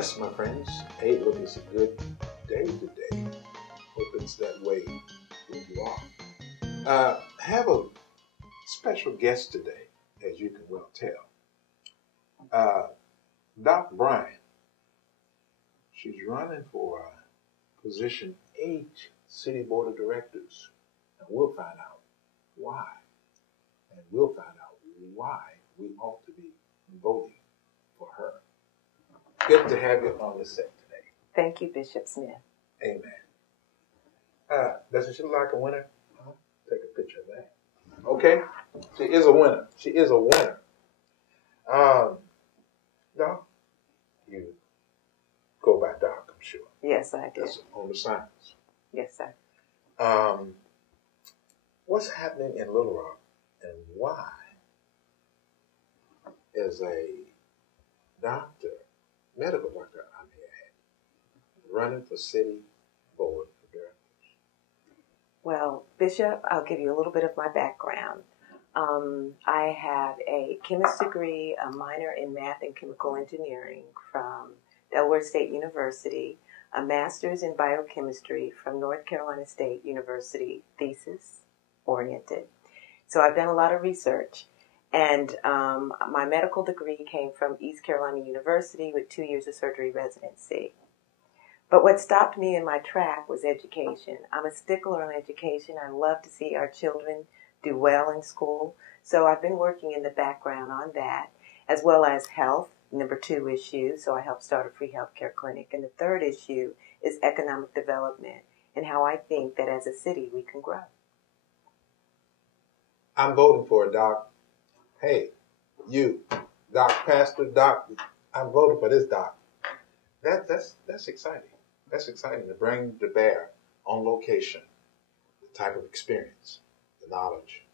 blessed, my friends. Hey, look, it's a good day today. Hope it's that way where you are. Have a special guest today, as you can well tell. Doc Bryant. She's running for position 8 City Board of Directors. And we'll find out why. And we'll find out why we ought to be voting for her. Good to have you on the set today. Thank you, Bishop Smith. Amen. Doesn't she look like a winner? Take a picture of that. Okay? She is a winner. She is a winner. Doc, you go by Doc, I'm sure. Yes, I do. That's on the signs. Yes, sir. What's happening in Little Rock and why is a doctor, medical doctor I'm here running for city board of directors? Well, Bishop, I'll give you a little bit of my background. I have a chemist's degree, a minor in math and chemical engineering from Delaware State University, a master's in biochemistry from North Carolina State University, thesis-oriented. So I've done a lot of research. And my medical degree came from East Carolina University with 2 years of surgery residency. But what stopped me in my track was education. I'm a stickler on education. I love to see our children do well in school. So I've been working in the background on that, as well as health, number 2 issue. So I helped start a free healthcare clinic. And the 3rd issue is economic development and how I think that as a city we can grow. I'm voting for a Doc. Hey, you, Doc, Pastor, Doc, I'm voting for this Doc. That's exciting. That's exciting to bring to bear on location the type of experience, the knowledge,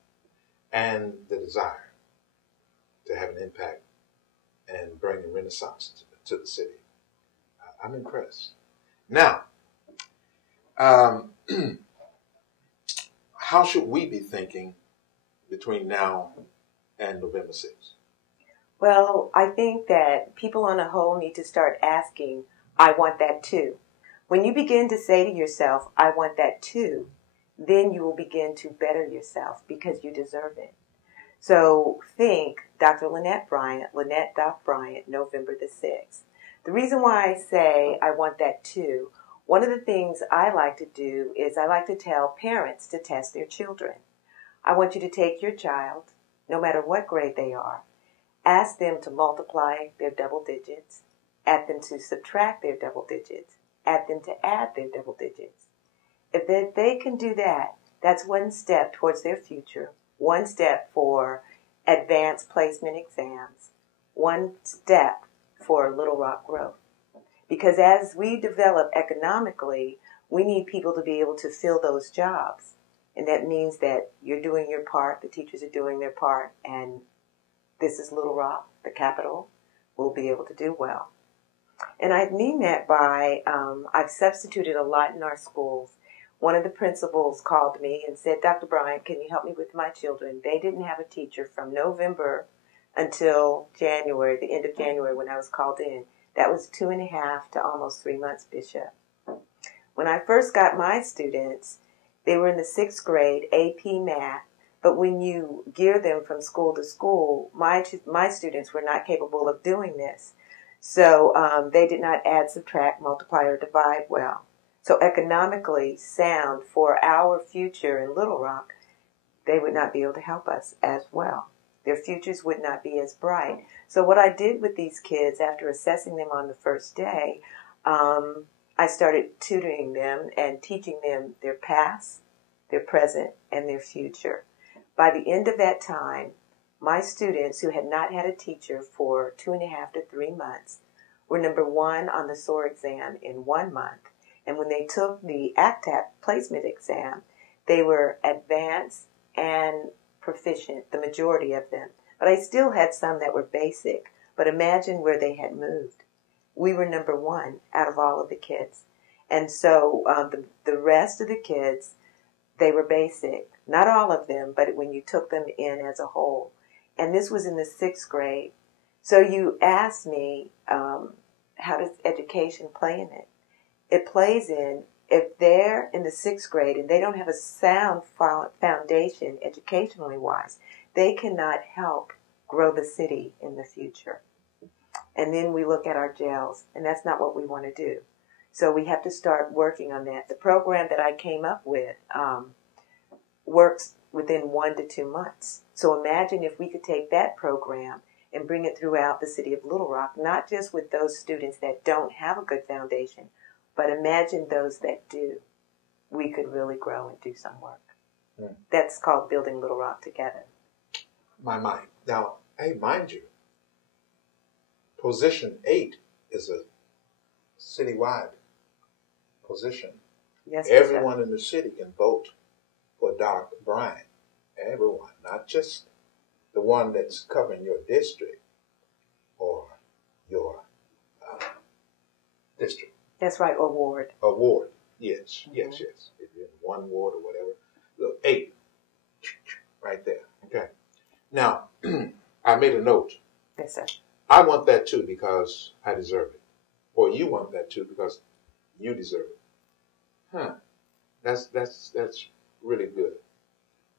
and the desire to have an impact and bring a renaissance to the city. I'm impressed. Now, how should we be thinking between now and November 6th? Well, I think that people on a whole need to start asking, I want that too. When you begin to say to yourself, I want that too, then you will begin to better yourself because you deserve it. So think Dr. Lynette Bryant, Lynette Doc Bryant, November the 6th. The reason why I say I want that too, one of the things I like to do is I like to tell parents to test their children. I want you to take your child, no matter what grade they are, ask them to multiply their double digits, ask them to subtract their double digits, ask them to add their double digits. If they can do that, that's one step towards their future, one step for advanced placement exams, one step for Little Rock growth. Because as we develop economically, we need people to be able to fill those jobs. And that means that you're doing your part, the teachers are doing their part, and this is Little Rock, the capital, will be able to do well. And I mean that by, I've substituted a lot in our schools. One of the principals called me and said, Dr. Bryant, can you help me with my children? They didn't have a teacher from November until January, the end of January when I was called in. That was 2.5 to almost 3 months, Bishop. When I first got my students, they were in the 6th grade, AP Math, but when you gear them from school to school, my students were not capable of doing this. So they did not add, subtract, multiply, or divide well. So economically sound for our future in Little Rock, they would not be able to help us as well. Their futures would not be as bright. So what I did with these kids after assessing them on the first day, I started tutoring them and teaching them their past, their present, and their future. By the end of that time, my students who had not had a teacher for 2.5 to 3 months were number 1 on the SOAR exam in 1 month. And when they took the ACTAP placement exam, they were advanced and proficient, the majority of them. But I still had some that were basic. But imagine where they had moved. We were number 1 out of all of the kids. And so the rest of the kids, they were basic. Not all of them, but when you took them in as a whole. And this was in the 6th grade. So you asked me, how does education play in it? It plays in, if they're in the 6th grade and they don't have a sound foundation educationally wise, they cannot help grow the city in the future. And then we look at our jails, and that's not what we want to do. So we have to start working on that. The program that I came up with works within 1 to 2 months. So imagine if we could take that program and bring it throughout the city of Little Rock, not just with those students that don't have a good foundation, but imagine those that do. We could really grow and do some work. That's called Building Little Rock Together. My mind. Now, hey, mind you, Position 8 is a citywide position. Yes, everyone in the city can vote for Doc Bryant. Everyone, not just the one that's covering your district or your district. That's right, or ward. A ward, yes, yes. If you're in one ward or whatever. Look, 8, right there, okay. Now, I made a note. Yes, sir. I want that too because I deserve it. Or you want that too because you deserve it. That's really good.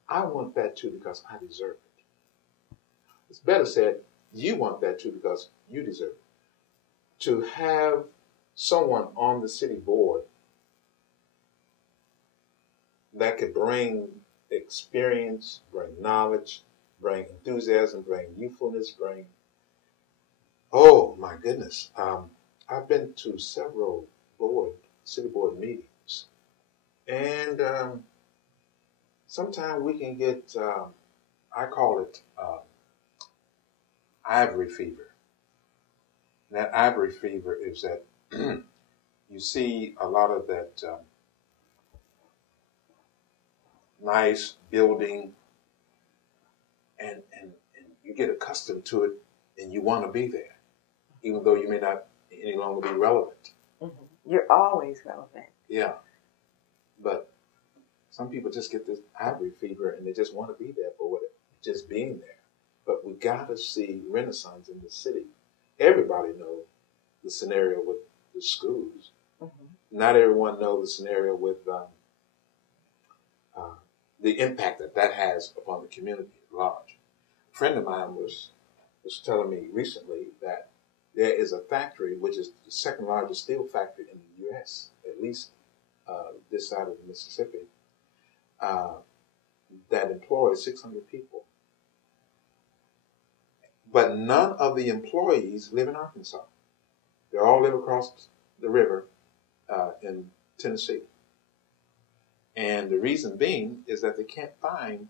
I want that too because I deserve it. It's better said, you want that too because you deserve it. To have someone on the city board that could bring experience, bring knowledge, bring enthusiasm, bring youthfulness, bring, oh my goodness. I've been to several city board meetings, and sometimes we can get, I call it ivory fever. And that ivory fever is that you see a lot of that nice building, and you get accustomed to it, and you want to be there, even though you may not any longer be relevant. Mm-hmm. You're always relevant. Yeah. But some people just get this ivory fever, and they just want to be there for what just being there. But we got to see renaissance in the city. Everybody knows the scenario with the schools. Mm-hmm. Not everyone knows the scenario with the impact that has upon the community at large. A friend of mine was telling me recently that there is a factory, which is the second largest steel factory in the U.S., at least this side of the Mississippi, that employs 600 people. But none of the employees live in Arkansas. They all live across the river in Tennessee. And the reason being is that they can't find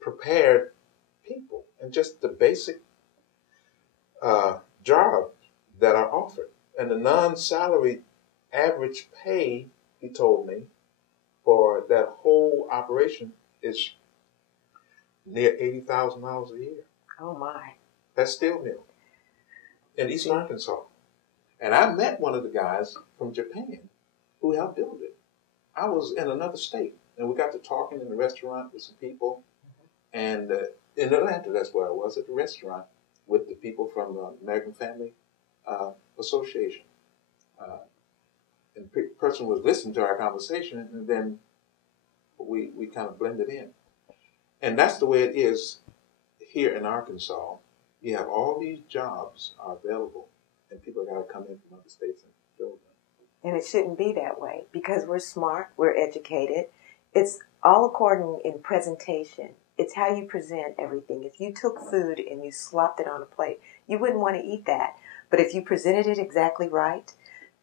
prepared people and just the basic jobs that are offered. And the non-salary average pay, he told me, for that whole operation is near $80,000 a year. Oh, my. That's steel mill in East Arkansas. And I met one of the guys from Japan who helped build it. I was in another state, and we got to talking in the restaurant with some people. And in Atlanta, that's where I was, at the restaurant with the people from the American Family Association. And the person was listening to our conversation, and then we kind of blended in. And that's the way it is here in Arkansas. You have all these jobs are available, and people got to come in from other states and fill them. And it shouldn't be that way because we're smart, we're educated. It's all according in presentation. It's how you present everything. If you took food and you slopped it on a plate, you wouldn't want to eat that. But if you presented it exactly right,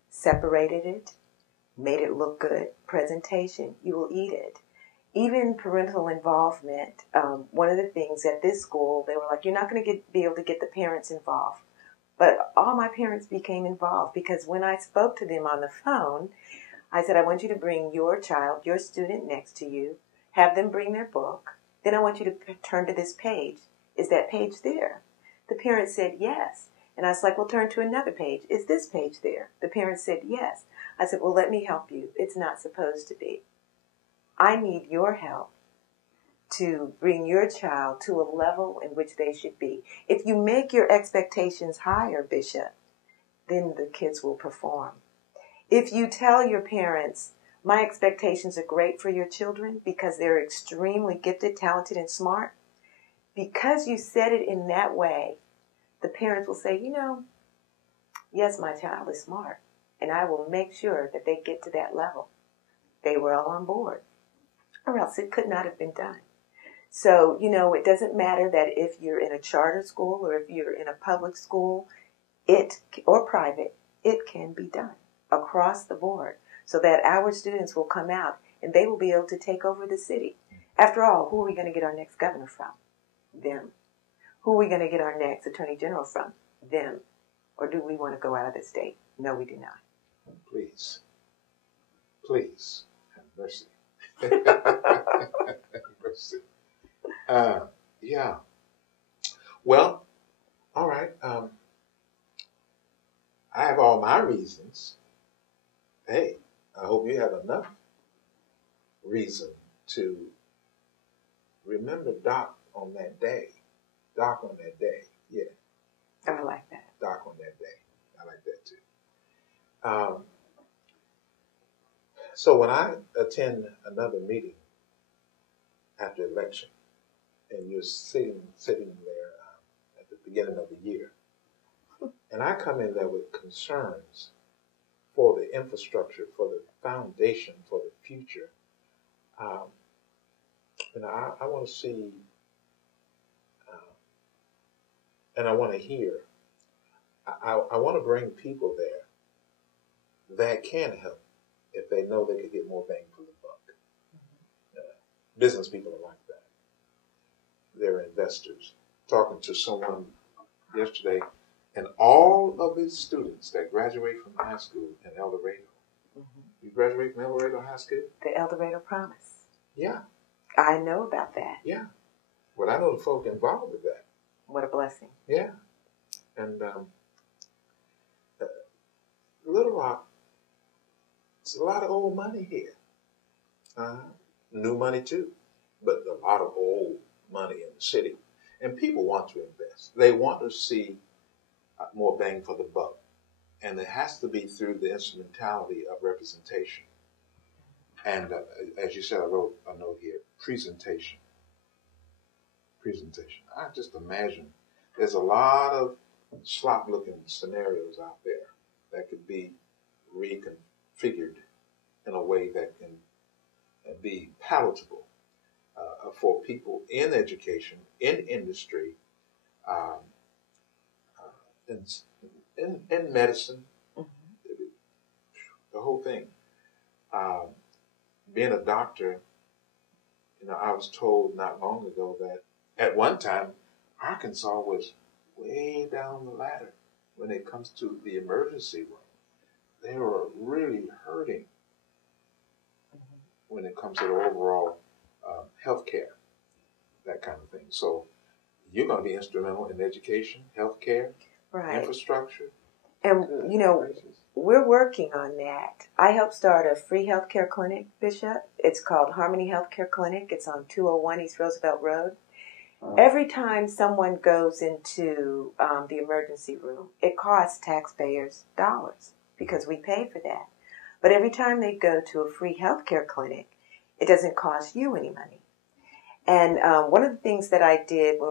separated it, made it look good, presentation, you will eat it. Even parental involvement, one of the things at this school, they were like, you're not going to be able to get the parents involved. But all my parents became involved because when I spoke to them on the phone, I said, I want you to bring your child, your student next to you, have them bring their book. Then I want you to turn to this page. Is that page there? The parents said yes. And I was like, well, turn to another page. Is this page there? The parents said yes. I said, well, let me help you. It's not supposed to be. I need your help to bring your child to a level in which they should be. If you make your expectations higher, Bishop, then the kids will perform. If you tell your parents, my expectations are great for your children because they're extremely gifted, talented, and smart, because you said it in that way, the parents will say, yes, my child is smart, and I will make sure that they get to that level. They were all on board, or else it could not have been done. So, it doesn't matter that if you're in a charter school or if you're in a public school, or private, it can be done across the board so that our students will come out and they will be able to take over the city. After all, who are we going to get our next governor from? Them. Who are we going to get our next attorney general from? Them. Or do we want to go out of the state? No, we do not. Please, have mercy. Have mercy. Yeah. Well, all right. I have all my reasons. Hey, I hope you have enough reason to remember Doc on that day. Doc on that day. Yeah. I like that. Doc on that day. I like that too. So when I attend another meeting after election, and you're sitting there at the beginning of the year, and I come in there with concerns for the infrastructure, for the foundation, for the future, I want to see, and I want to hear. I want to bring people there that can help if they know they could get more bang for the buck. Business people are like that. They're investors. Talking to someone yesterday, and all of his students that graduate from high school in El Dorado. Mm-hmm. You graduate from El Dorado High School? The El Dorado Promise. Yeah. I know about that. Yeah. Well, I know the folk involved with that. What a blessing. Yeah. And Little Rock, it's a lot of old money here. New money too, but a lot of old money in the city. And people want to invest. They want to see more bang for the buck. And it has to be through the instrumentality of representation. And as you said, I wrote a note here, presentation. I just imagine there's a lot of slop-looking scenarios out there that could be reconfigured in a way that can be palatable for people in education, in industry, in medicine, mm-hmm. The whole thing. Being a doctor, I was told not long ago that at one time, Arkansas was way down the ladder when it comes to the emergency room. They were really hurting when it comes to the overall health care, that kind of thing. So you're going to be instrumental in education, health care, right. Infrastructure. And, we're working on that. I helped start a free healthcare clinic, Bishop. It's called Harmony Healthcare Clinic. It's on 201 East Roosevelt Road. Every time someone goes into the emergency room, it costs taxpayers dollars because we pay for that. But every time they go to a free healthcare clinic, it doesn't cost you any money. And one of the things that I did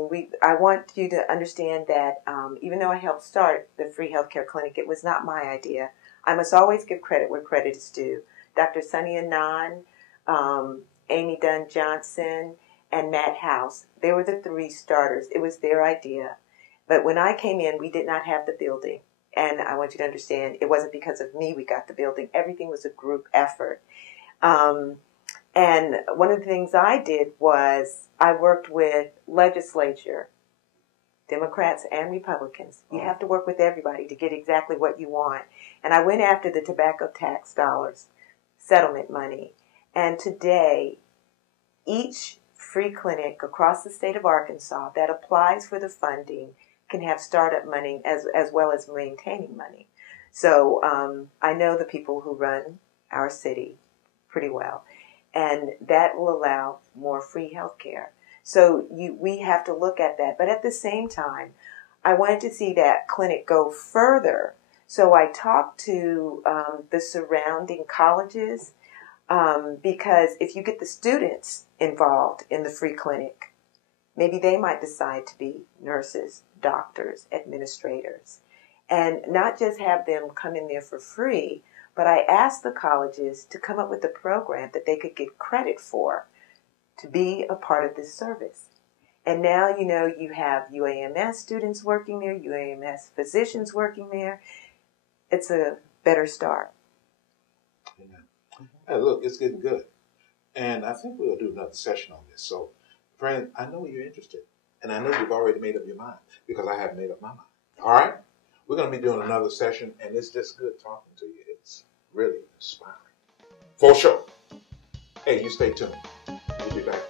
I want you to understand that even though I helped start the free healthcare clinic, it was not my idea. I must always give credit where credit is due. Dr. Sunny Anand, Amy Dunn Johnson, and Matt House, they were the three starters. It was their idea. But when I came in, we did not have the building. And I want you to understand, it wasn't because of me we got the building. Everything was a group effort. And one of the things I did was I worked with legislature, Democrats and Republicans. You have to work with everybody to get exactly what you want. And I went after the tobacco tax dollars, settlement money. And today, each free clinic across the state of Arkansas that applies for the funding can have startup money as well as maintaining money. So I know the people who run our city pretty well. and that will allow more free health care. So we have to look at that. But at the same time, I wanted to see that clinic go further. So I talked to the surrounding colleges because if you get the students involved in the free clinic, maybe they might decide to be nurses, doctors, administrators, and not just have them come in there for free, but I asked the colleges to come up with a program that they could get credit for to be a part of this service. And now, you have UAMS students working there, UAMS physicians working there. It's a better start. Amen. Hey, look, it's getting good. And I think we'll do another session on this. So, friend, I know you're interested. And I know you've already made up your mind because I haven't made up my mind. All right? We're going to be doing another session, and it's just good talking to you. It's really inspiring. For sure. Hey, you stay tuned. We'll be back.